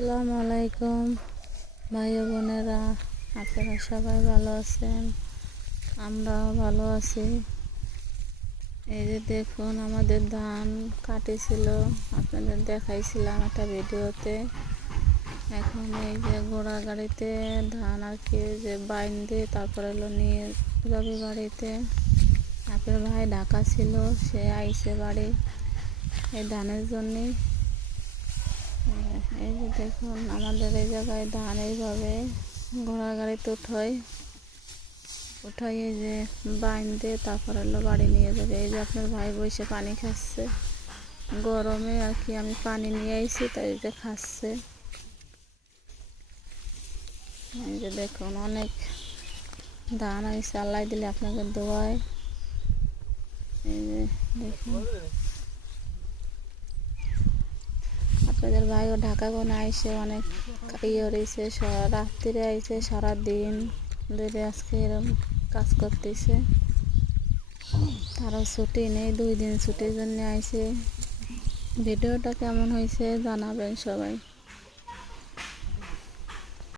আসসালামু আলাইকুম ভাই ও বোনেরা, আপনারা সবাই ভালো আছেন? আমরাও ভালো আছি। এই যে দেখুন, আমাদের ধান কাটেছিল, আপনাদের দেখাইছিলাম একটা ভিডিওতে। এখন এই যে ঘোড়া গাড়িতে ধান আর কি যে বাইন্দে তারপরে এলো নিয়ে যাবে বাড়িতে। আপনার ভাই ঢাকা ছিল, সে আইসে বাড়ি এই ধানের জন্যে। এই যে দেখুন, আমাদের এই জায়গায় ধান এইভাবে ঘোড়া গাড়িতে উঠাই এই যে বাইন্দে তারপর হলো বাড়ি নিয়ে যাবে। এই যে আপনার ভাই বসে পানি খাচ্ছে, গরমে আর কি আমি পানি নিয়ে আইছি, তাই যে খাচ্ছে। এই যে দেখুন, অনেক ধান আইসে, আল্লাহ দিলে আপনাকে দোয়ায়। এই যে দেখুন, আপনাদের ভাইও ঢাকা কোনে আইসে অনেক ইয়ে রয়েছে, রাত্রিরে আইসে, সারাদিন ধরে আজকে এরকম কাজ করতেছে। তারও ছুটি নেই, 2 দিন ছুটির জন্য আইসে। ভিডিওটা কেমন হয়েছে জানাবেন সবাই।